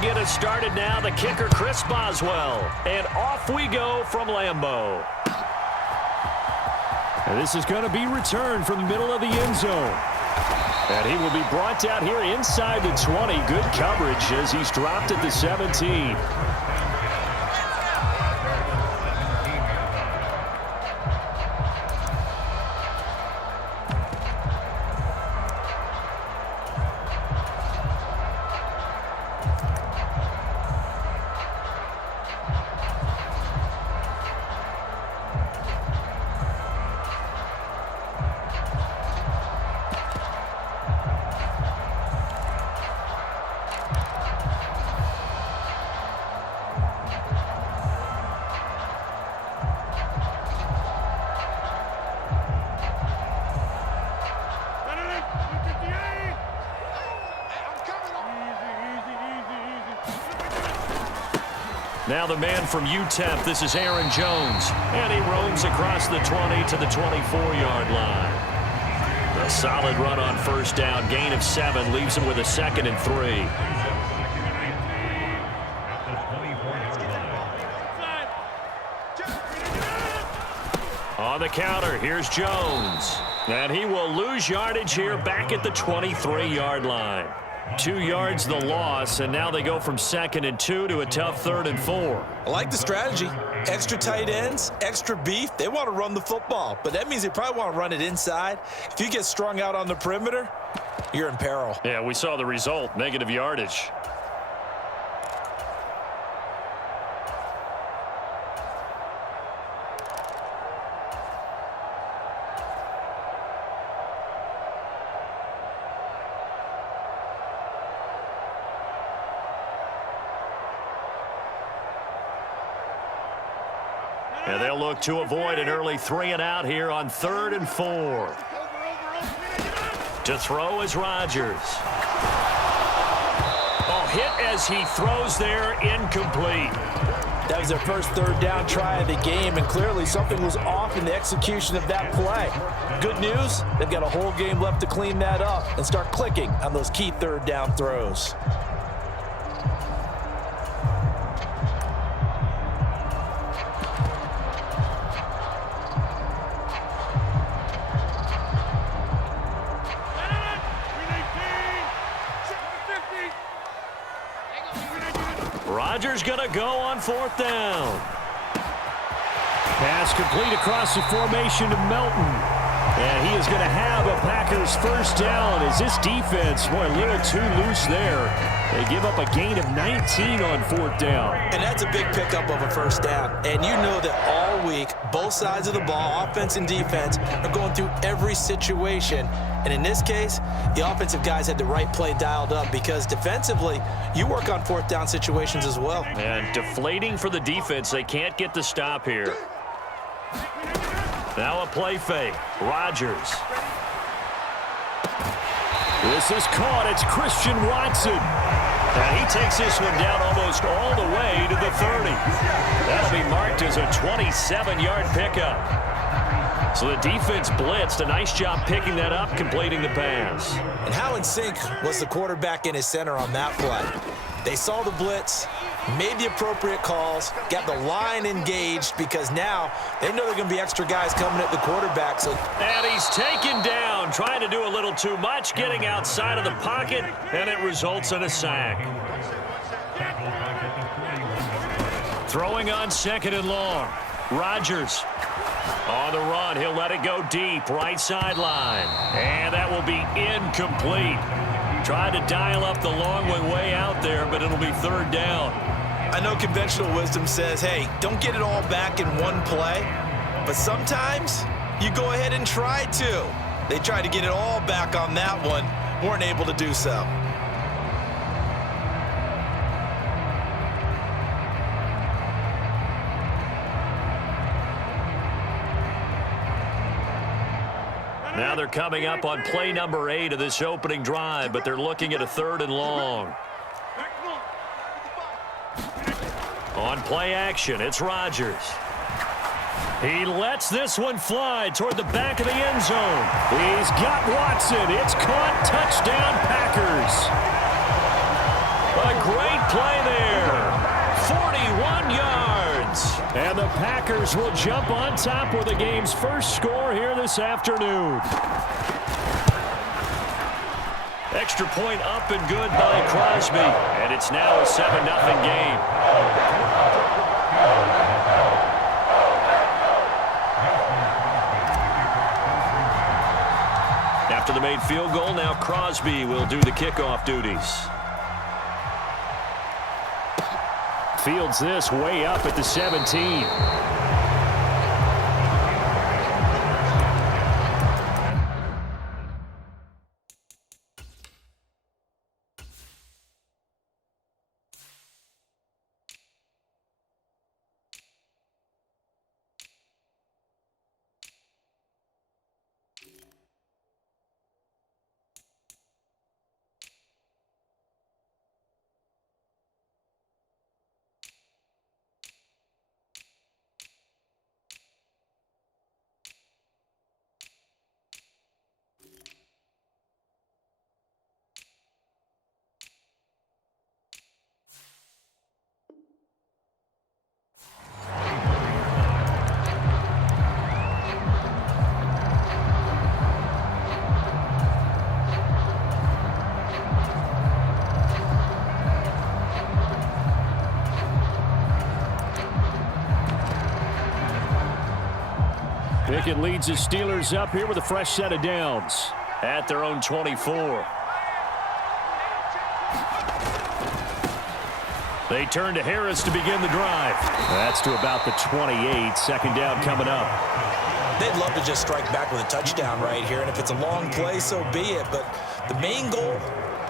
get us started now. The kicker, Chris Boswell. And off we go from Lambeau. And this is going to be returned from the middle of the end zone. And he will be brought down here inside the 20. Good coverage as he's dropped at the 17. Now the man from UTEP, this is Aaron Jones. And he roams across the 20 to the 24-yard line. A solid run on first down, gain of 7, leaves him with a 2nd and 3. On the counter, here's Jones. And he will lose yardage here back at the 23-yard line. 2 yards the loss, and now they go from 2nd and 2 to a tough 3rd and 4. I like the strategy. Extra tight ends, extra beef. They want to run the football, but that means they probably want to run it inside. If you get strung out on the perimeter, you're in peril. Yeah, we saw the result, negative yardage. And they'll look to avoid an early 3 and out here on 3rd and 4. To throw is Rodgers. Oh, hit as he throws there, incomplete. That was their first 3rd down try of the game, and clearly something was off in the execution of that play. Good news, they've got a whole game left to clean that up and start clicking on those key 3rd down throws. Rodgers going to go on 4th down. Pass complete across the formation to Melton. And he is going to have a Packers first down as this defense, boy, a little too loose there. They give up a gain of 19 on 4th down. And that's a big pickup of a first down. And you know that all week, both sides of the ball, offense and defense, are going through every situation. And in this case, the offensive guys had the right play dialed up because defensively, you work on 4th down situations as well. And deflating for the defense. They can't get the stop here. Now a play fake. Rodgers. This is caught. It's Christian Watson. And he takes this one down almost all the way to the 30. That'll be marked as a 27-yard pickup. So the defense blitzed. A nice job picking that up, completing the pass. And how in sync was the quarterback and his center on that play? They saw the blitz, made the appropriate calls, got the line engaged because now they know there are going to be extra guys coming at the quarterback. And he's taken down, trying to do a little too much, getting outside of the pocket, and it results in a sack. Throwing on 2nd and long. Rodgers on the run. He'll let it go deep, right sideline. And that will be incomplete. Tried to dial up the long way out there, but it'll be 3rd down. I know conventional wisdom says, hey, don't get it all back in one play. But sometimes you go ahead and try to. They tried to get it all back on that one, weren't able to do so. Now they're coming up on play number 8 of this opening drive, but they're looking at a 3rd and long. On play action, it's Rodgers. He lets this one fly toward the back of the end zone. He's got Watson. It's caught. Touchdown, Packers. A great play there. 41 yards. And the Packers will jump on top with the game's first score here this afternoon. Extra point up and good by Crosby. And it's now a 7-0 game. After the made field goal, now Crosby will do the kickoff duties. Fields this way up at the 17. Pickett leads the Steelers up here with a fresh set of downs. At their own 24. They turn to Harris to begin the drive. That's to about the 28. Second down coming up. They'd love to just strike back with a touchdown right here, and if it's a long play, so be it. But the main goal,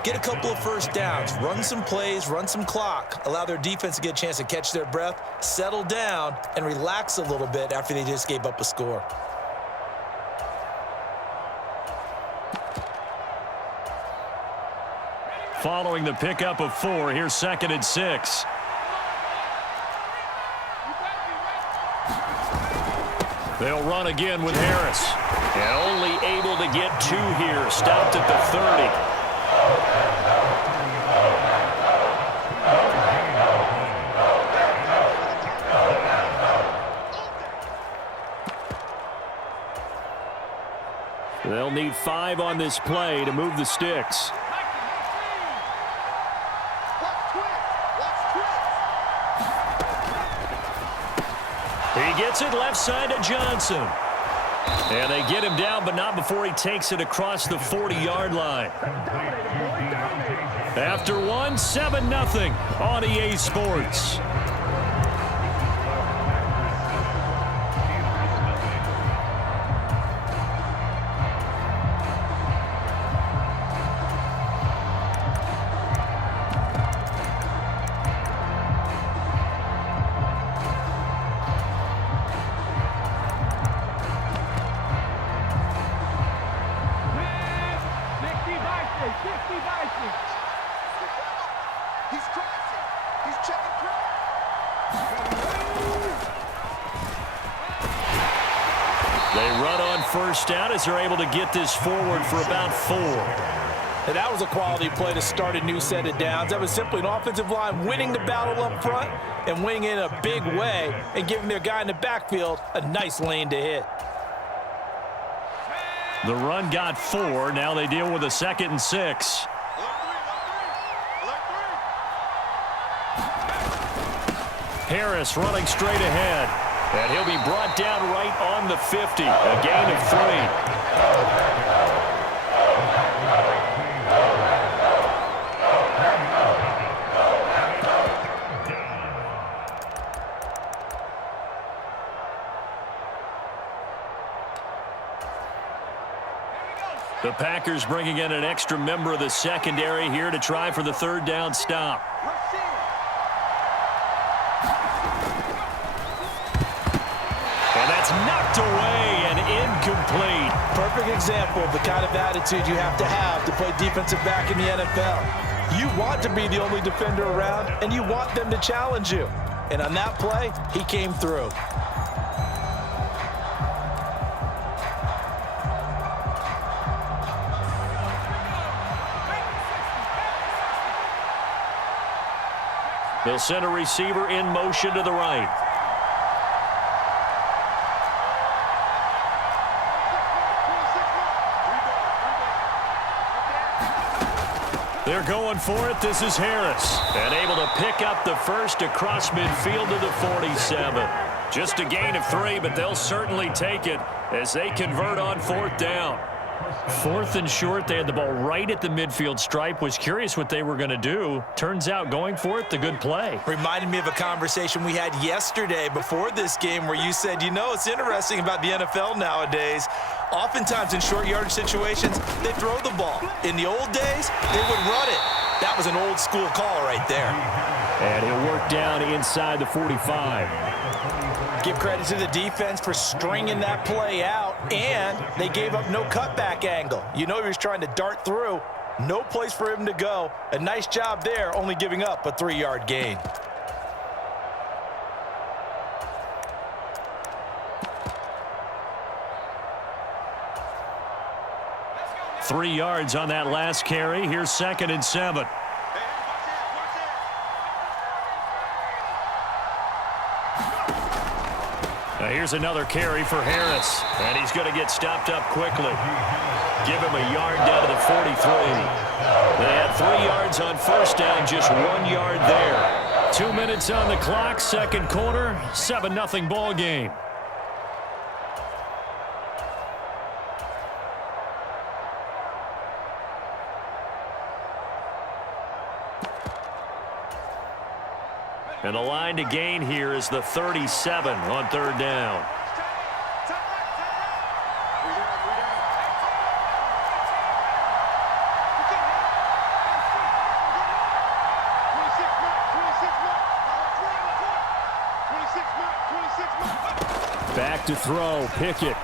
get a couple of first downs, run some plays, run some clock, allow their defense to get a chance to catch their breath, settle down, and relax a little bit after they just gave up a score. Following the pickup of 4, here's 2nd and 6. They'll run again with Harris. And only able to get 2 here. Stopped at the 30. They'll need 5 on this play to move the sticks. He gets it left side to Johnson. And they get him down, but not before he takes it across the 40-yard line. After 1, 7-0 on EA Sports. They run on first down as they're able to get this forward for about 4. And that was a quality play to start a new set of downs. That was simply an offensive line winning the battle up front and winning in a big way and giving their guy in the backfield a nice lane to hit. The run got 4. Now they deal with a 2nd and 6. Harris running straight ahead. And he'll be brought down right on the 50. A gain of 3. The Packers bringing in an extra member of the secondary here to try for the 3rd down stop. And that's knocked away and incomplete. Perfect example of the kind of attitude you have to play defensive back in the NFL. You want to be the only defender around, and you want them to challenge you. And on that play, he came through. They'll send a receiver in motion to the right. They're going for it. This is Harris. And able to pick up the first across midfield to the 47. Just a gain of 3, but they'll certainly take it as they convert on 4th down. 4th and short. They had the ball right at the midfield stripe. Was curious what they were going to do. Turns out going for it, the good play. Reminded me of a conversation we had yesterday before this game where you said, you know, it's interesting about the NFL nowadays. Oftentimes in short yardage situations, they throw the ball. In the old days, they would run it. That was an old school call right there. And he'll work down inside the 45. Give credit to the defense for stringing that play out, and they gave up no cutback angle. You know he was trying to dart through. No place for him to go. A nice job there, only giving up a 3-yard gain. Three yards on that last carry. Here's 2nd and 7. Now here's another carry for Harris, and he's going to get stopped up quickly. Give him a yard down to the 43. They had 3 yards on 1st down, just 1 yard there. 2 minutes on the clock, 2nd quarter, 7-0 ball game. And the line to gain here is the 37 on 3rd down. Back to throw, Pickett.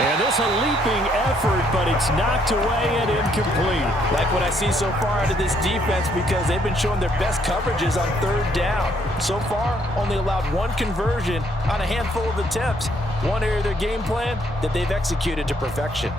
And this a leaping effort, but it's knocked away and incomplete. Like what I see so far out of this defense because they've been showing their best coverages on 3rd down. So far, only allowed 1 conversion on a handful of attempts. One area of their game plan that they've executed to perfection.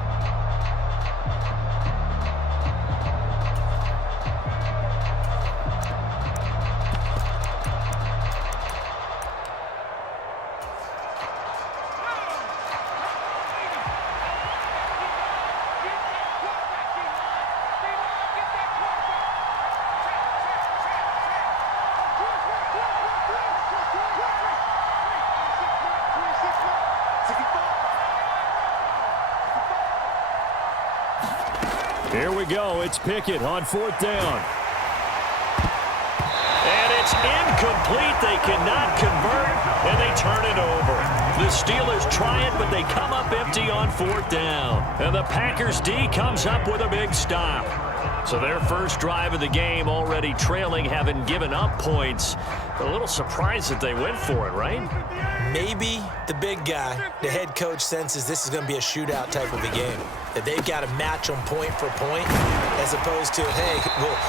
Here we go. It's Pickett on 4th down. And it's incomplete. They cannot convert, and they turn it over. The Steelers try it, but they come up empty on 4th down. And the Packers D comes up with a big stop. So their first drive of the game already trailing, having given up points. A little surprised that they went for it, right? Maybe the big guy, the head coach, senses this is going to be a shootout type of a game. That they've got to match them point for point as opposed to, hey,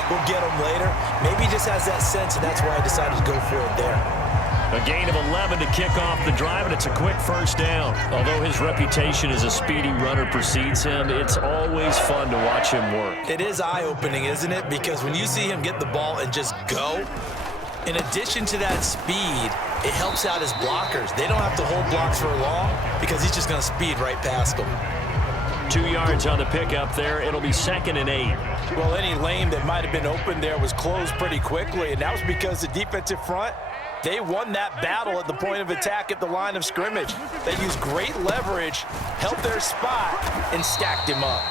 we'll get them later. Maybe he just has that sense, and that's why I decided to go for it there. A gain of 11 to kick off the drive, and it's a quick 1st down. Although his reputation as a speedy runner precedes him, it's always fun to watch him work. It is eye-opening, isn't it? Because when you see him get the ball and just go, in addition to that speed, it helps out his blockers. They don't have to hold blocks for long because he's just going to speed right past them. 2 yards on the pickup there. It'll be 2nd and 8. Well, any lane that might have been open there was closed pretty quickly, and that was because the defensive front, they won that battle at the point of attack at the line of scrimmage. They used great leverage, held their spot, and stacked him up.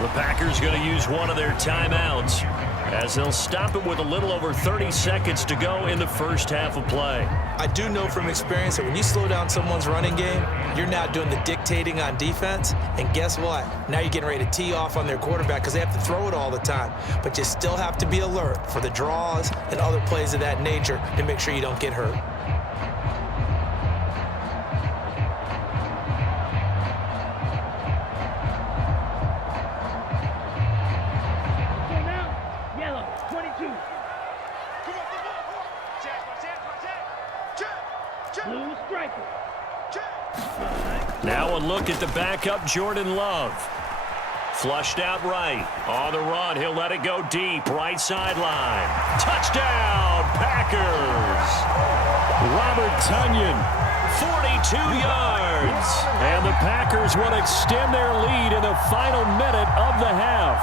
The Packers going to use one of their timeouts as they'll stop it with a little over 30 seconds to go in the first half of play. I do know from experience that when you slow down someone's running game, you're now doing the dictating on defense, and guess what? Now you're getting ready to tee off on their quarterback because they have to throw it all the time. But you still have to be alert for the draws and other plays of that nature to make sure you don't get hurt. Now a look at the backup, Jordan Love. Flushed out right. On the run, he'll let it go deep. Right sideline. Touchdown, Packers! Robert Tonyan. 42 yards. And the Packers will extend their lead in the final minute of the half.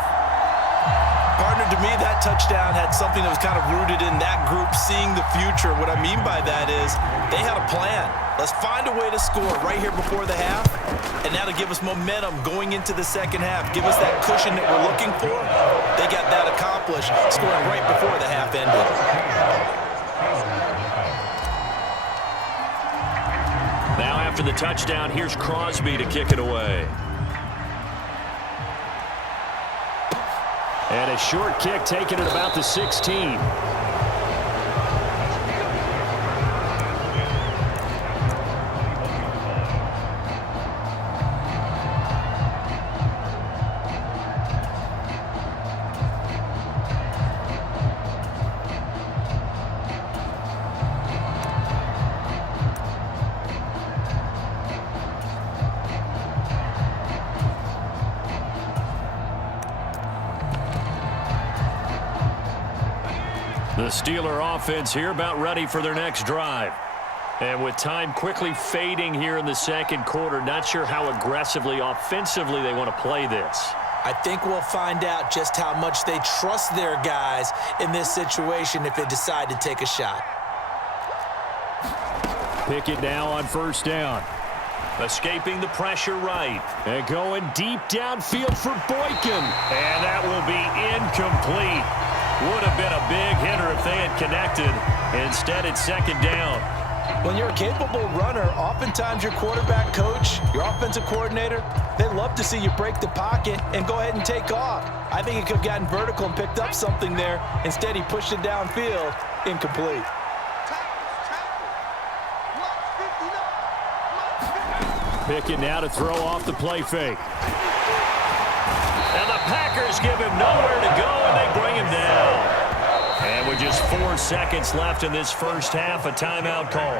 Partner, to me, that touchdown had something that was kind of rooted in that group seeing the future. What I mean by that is they had a plan. Let's find a way to score right here before the half, and now to give us momentum going into the second half, give us that cushion that we're looking for. They got that accomplished, scoring right before the half ended. Now after the touchdown, here's Crosby to kick it away. And a short kick taken at about the 16. The Steeler offense here about ready for their next drive. And with time quickly fading here in the second quarter, not sure how aggressively, offensively they want to play this. I think we'll find out just how much they trust their guys in this situation if they decide to take a shot. Pickett now on first down. Escaping the pressure right. And going deep downfield for Boykin. And that will be incomplete. Would have been a big hitter if they had connected. Instead, it's second down. When you're a capable runner, oftentimes your quarterback coach, your offensive coordinator, they love to see you break the pocket and go ahead and take off. I think he could have gotten vertical and picked up something there. Instead, he pushed it downfield. Incomplete. Pickett now to throw off the play fake. And the Packers give him nowhere to go, and they bring him down. And with just 4 seconds left in this first half, a timeout call.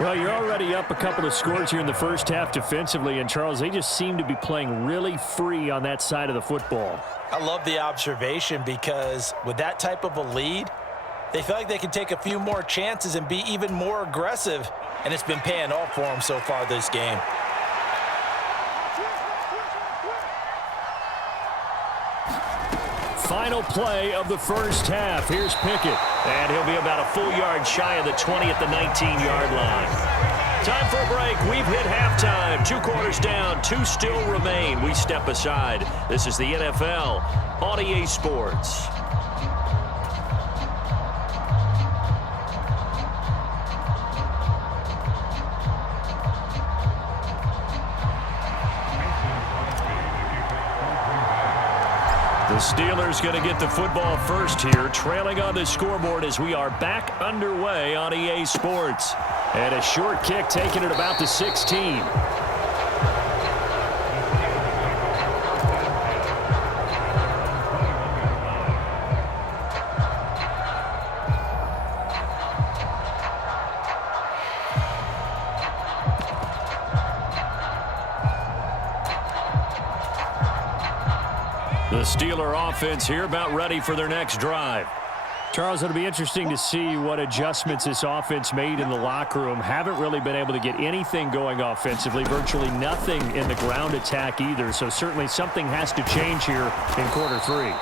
Well, you're already up a couple of scores here in the first half defensively, and Charles, they just seem to be playing really free on that side of the football. I love the observation because with that type of a lead, they feel like they can take a few more chances and be even more aggressive, and it's been paying off for them so far this game. Final play of the first half. Here's Pickett. And he'll be about a full yard shy of the 20 at the 19-yard line. Time for a break. We've hit halftime. 2 quarters down. 2 still remain. We step aside. This is the NFL on EA Sports. The Steelers going to get the football first here, trailing on the scoreboard as we are back underway on EA Sports. And a short kick taken at about the 16. The Steeler offense here about ready for their next drive. Charles, it'll be interesting to see what adjustments this offense made in the locker room. Haven't really been able to get anything going offensively, virtually nothing in the ground attack either. So certainly something has to change here in quarter 3.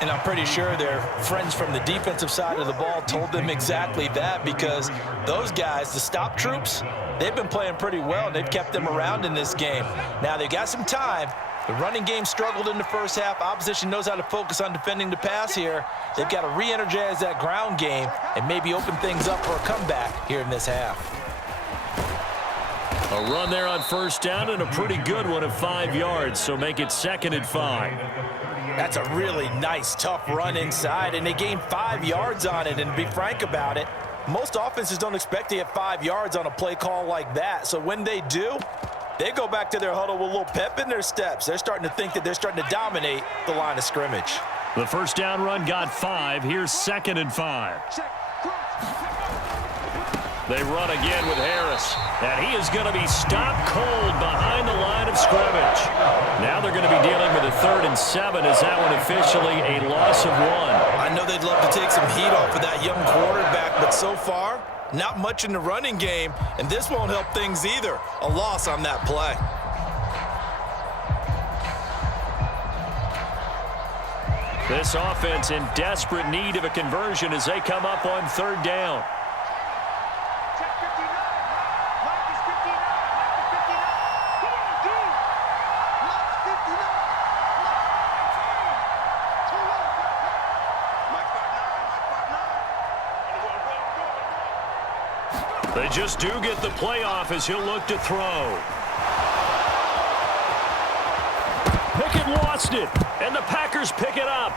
And I'm pretty sure their friends from the defensive side of the ball told them exactly that, because those guys, the stop troops, they've been playing pretty well, and they've kept them around in this game. Now they've got some time. The running game struggled in the first half. Opposition knows how to focus on defending the pass here. They've got to re-energize that ground game and maybe open things up for a comeback here in this half. A run there on first down, and a pretty good one of 5 yards, so make it 2nd and 5. That's a really nice, tough run inside, and they gained 5 yards on it. And to be frank about it, most offenses don't expect to get 5 yards on a play call like that. So when they do, they go back to their huddle with a little pep in their steps. They're starting to think that they're starting to dominate the line of scrimmage. The first down run got 5. Here's 2nd and 5. They run again with Harris. And he is going to be stopped cold behind the line of scrimmage. Now they're going to be dealing with a 3rd and 7. Is that one officially a loss of 1? I know they'd love to take some heat off of that young quarterback, but so far, not much in the running game, and this won't help things either. A loss on that play. This offense in desperate need of a conversion as they come up on 3rd down. They just do get the playoff as he'll look to throw. Pickett lost it, and the Packers pick it up.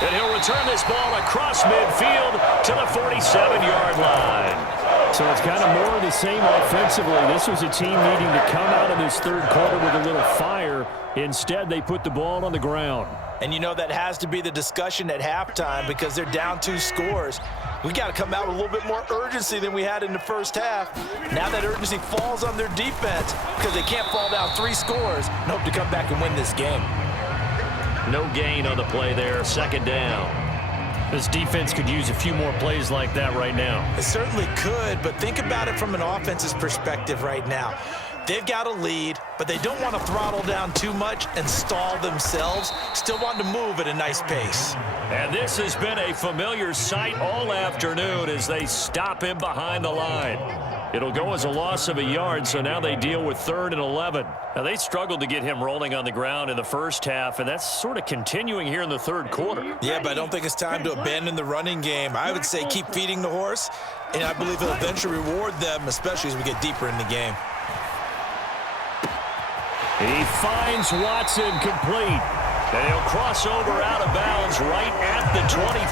And he'll return this ball across midfield to the 47-yard line. So it's kind of more of the same offensively. This was a team needing to come out of this 3rd quarter with a little fire. Instead, they put the ball on the ground. And you know that has to be the discussion at halftime because they're down 2 scores. We got to come out with a little bit more urgency than we had in the first half. Now that urgency falls on their defense because they can't fall down 3 scores and hope to come back and win this game. No gain on the play there, 2nd down. This defense could use a few more plays like that right now. It certainly could, but think about it from an offense's perspective right now. They've got a lead, but they don't want to throttle down too much and stall themselves. Still want to move at a nice pace. And this has been a familiar sight all afternoon as they stop him behind the line. It'll go as a loss of a yard, so now they deal with 3rd and 11. Now, they struggled to get him rolling on the ground in the first half, and that's sort of continuing here in the 3rd quarter. Yeah, but I don't think it's time to abandon the running game. I would say keep feeding the horse, and I believe he'll eventually reward them, especially as we get deeper in the game. He finds Watson complete. And he'll cross over out of bounds right at the 25.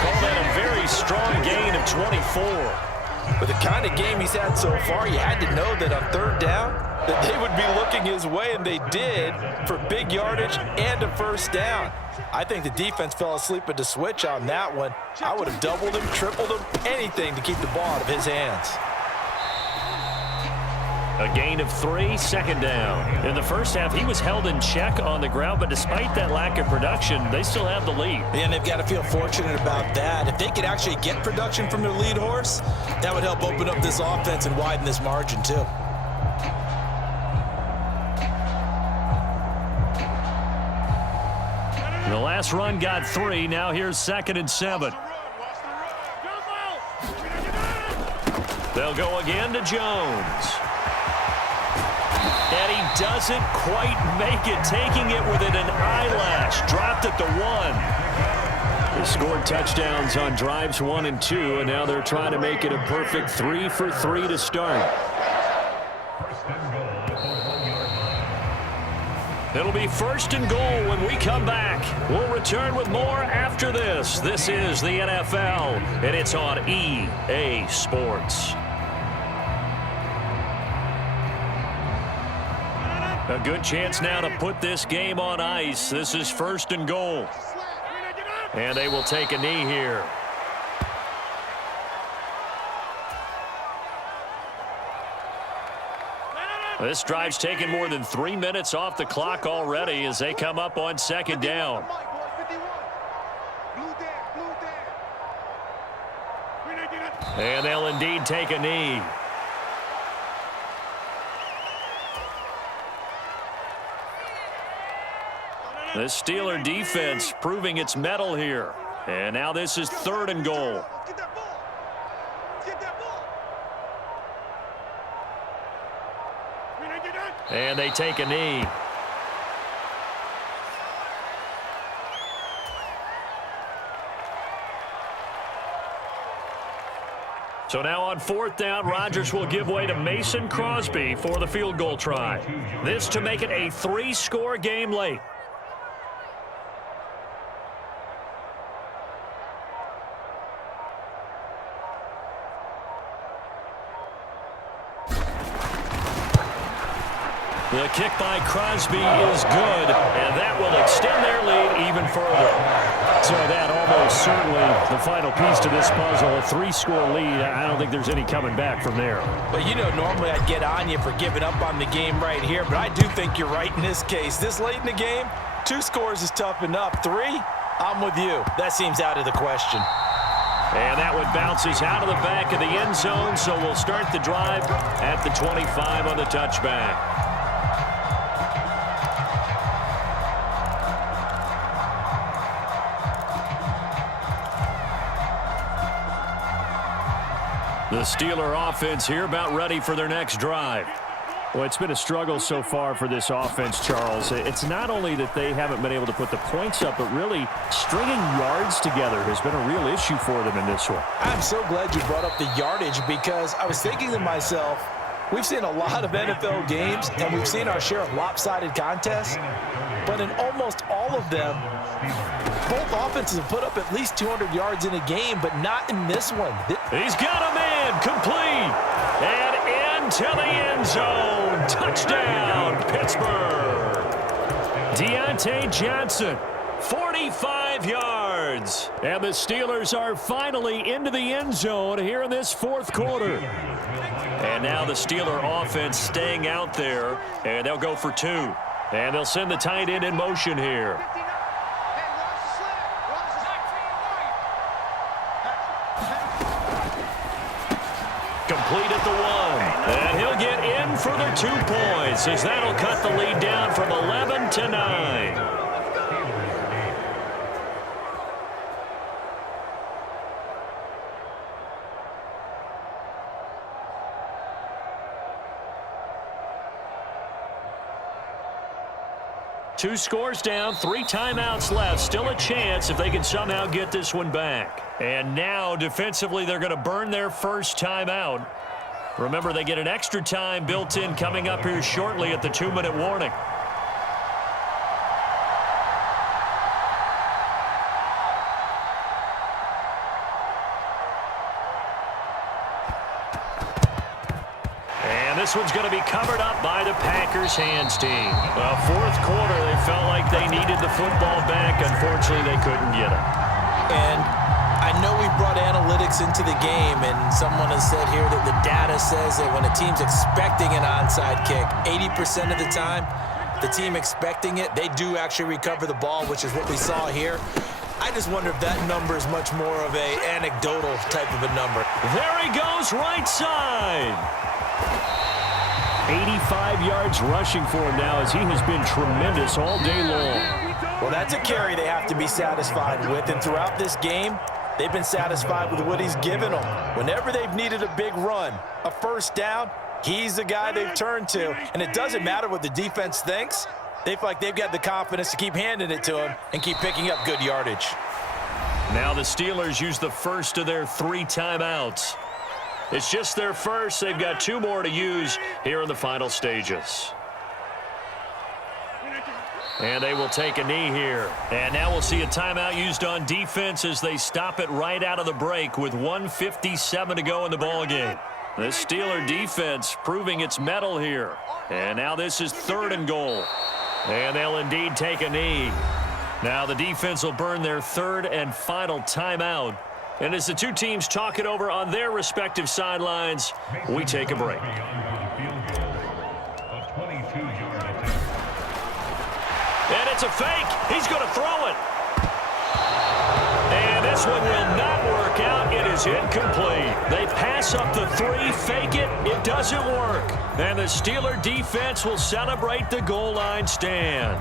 Call that a very strong gain of 24. With the kind of game he's had so far, you had to know that on 3rd down, that they would be looking his way, and they did, for big yardage and a 1st down. I think the defense fell asleep at the switch on that one. I would have doubled him, tripled him, anything to keep the ball out of his hands. A gain of 3, 2nd down. In the first half, he was held in check on the ground, but despite that lack of production, they still have the lead. And they've got to feel fortunate about that. If they could actually get production from their lead horse, that would help open up this offense and widen this margin too. The last run got 3. Now here's 2nd and 7. They'll go again to Jones. And he doesn't quite make it, taking it within an eyelash. Dropped at the 1. They scored touchdowns on drives 1 and 2, and now they're trying to make it a perfect 3 for 3 to start. It'll be 1st and goal when we come back. We'll return with more after this. This is the NFL, and it's on EA Sports. A good chance now to put this game on ice. This is 1st and goal. And they will take a knee here. This drive's taken more than 3 minutes off the clock already as they come up on 2nd down. And they'll indeed take a knee. The Steeler defense proving its mettle here. And now this is 3rd and goal. And they take a knee. So now on 4th down, Rodgers will give way to Mason Crosby for the field goal try. This to make it a 3-score game late. The kick by Crosby is good, and that will extend their lead even further. So that almost certainly the final piece to this puzzle. A 3-score lead. I don't think there's any coming back from there. But you know, normally I'd get on you for giving up on the game right here, but I do think you're right in this case. This late in the game, 2 scores is tough enough. 3, I'm with you. That seems out of the question. And that one bounces out of the back of the end zone, so we'll start the drive at the 25 on the touchback. The Steeler offense here about ready for their next drive. Well, it's been a struggle so far for this offense, Charles. It's not only that they haven't been able to put the points up, but really stringing yards together has been a real issue for them in this one. I'm so glad you brought up the yardage because I was thinking to myself, we've seen a lot of NFL games and we've seen our share of lopsided contests, but in almost all of them, both offenses have put up at least 200 yards in a game, but not in this one. He's got a man complete and into the end zone. Touchdown, Pittsburgh. Deontay Johnson, 45 yards. And the Steelers are finally into the end zone here in this fourth quarter. And now the Steeler offense staying out there, and they'll go for 2. And they'll send the tight end in motion here. Complete at the 1. And he'll get in for the 2 points as that'll cut the lead down from 11 to 9. Two scores down, 3 timeouts left. Still a chance if they can somehow get this one back. And now, defensively, they're going to burn their first timeout. Remember, they get an extra time built in coming up here shortly at the 2-minute warning. This one's going to be covered up by the Packers hands team. Well, fourth quarter, they felt like they needed the football back. Unfortunately, they couldn't get it. And I know we brought analytics into the game, and someone has said here that the data says that when a team's expecting an onside kick, 80% of the time, the team expecting it, they do actually recover the ball, which is what we saw here. I just wonder if that number is much more of an anecdotal type of a number. There he goes, right side. 85 yards rushing for him now as he has been tremendous all day long. Well, that's a carry they have to be satisfied with, and throughout this game, they've been satisfied with what he's given them. Whenever they've needed a big run, a first down, he's the guy they've turned to, and it doesn't matter what the defense thinks. They feel like they've got the confidence to keep handing it to him and keep picking up good yardage. Now the Steelers use the first of their 3 timeouts. It's just their first. They've got 2 more to use here in the final stages. And they will take a knee here. And now we'll see a timeout used on defense as they stop it right out of the break with 1:57 to go in the ballgame. This Steeler defense proving its mettle here. And now this is 3rd and goal. And they'll indeed take a knee. Now the defense will burn their 3rd and final timeout. And as the 2 teams talk it over on their respective sidelines, we take a break. And it's a fake. He's going to throw it. And this one will not work out. It is incomplete. They pass up the 3, fake it. It doesn't work. And the Steeler defense will celebrate the goal line stand.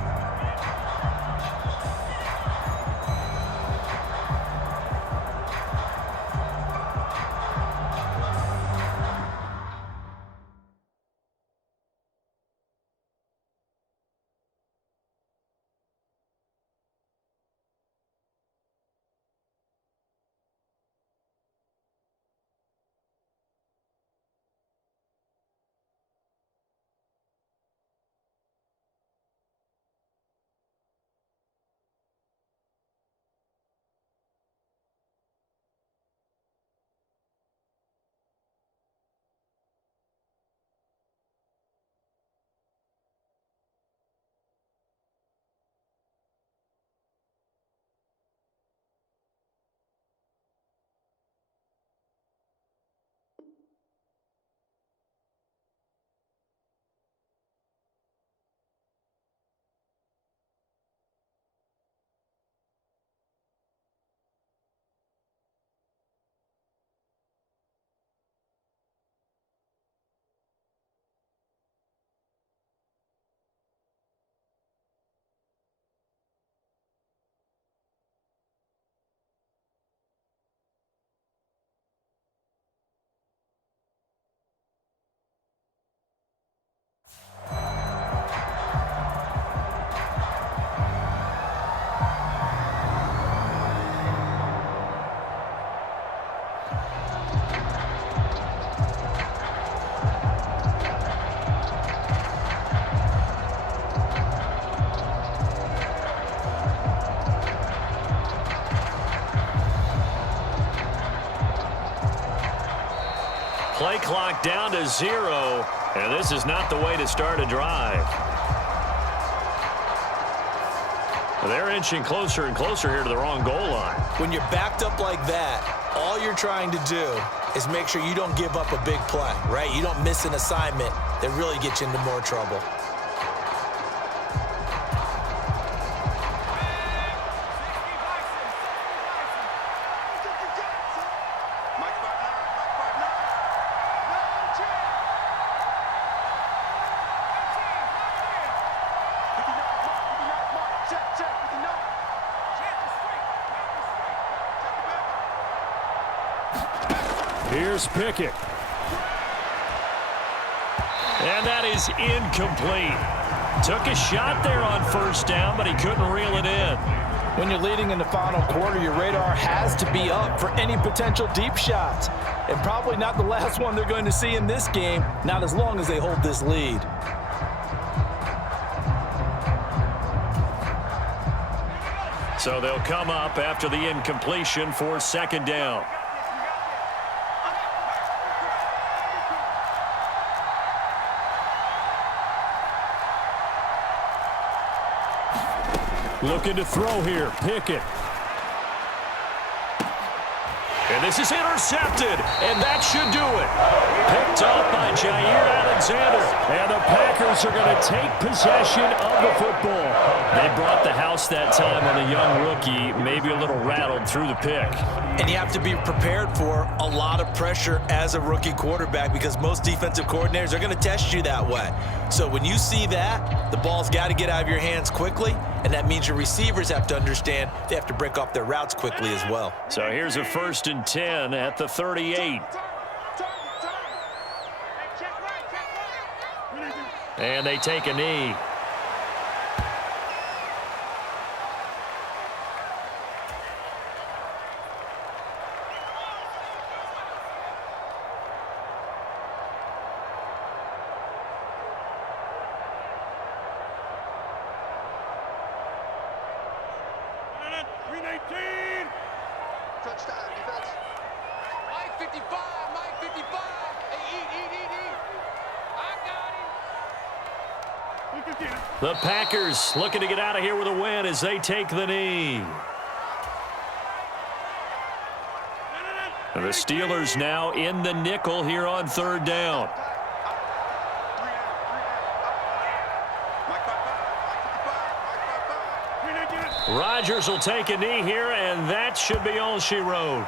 play clock down to 0, and this is not the way to start a drive. They're inching closer and closer here to the wrong goal line. When you're backed up like that, all you're trying to do is make sure you don't give up a big play, right? You don't miss an assignment that really gets you into more trouble. Here's Pickett. And that is incomplete. Took a shot there on first down, but he couldn't reel it in. When you're leading in the final quarter, your radar has to be up for any potential deep shots. And probably not the last one they're going to see in this game, not as long as they hold this lead. So they'll come up after the incompletion for second down. Looking to throw here. Pickett. And this is intercepted, and that should do it. Picked off by Jair Alexander. And the Packers are going to take possession of the football. They brought the house that time on a young rookie, maybe a little rattled through the pick. And you have to be prepared for a lot of pressure as a rookie quarterback because most defensive coordinators are going to test you that way. So when you see that, the ball's got to get out of your hands quickly, and that means your receivers have to understand they have to break off their routes quickly as well. So here's a 1st and 10 at the 38. And they take a knee. Touchdown, defense. Mike 55, Mike 55. Hey, eat. I got him. The Packers looking to get out of here with a win as they take the knee. And the Steelers now in the nickel here on 3rd down. Rodgers will take a knee here, and that should be all she wrote.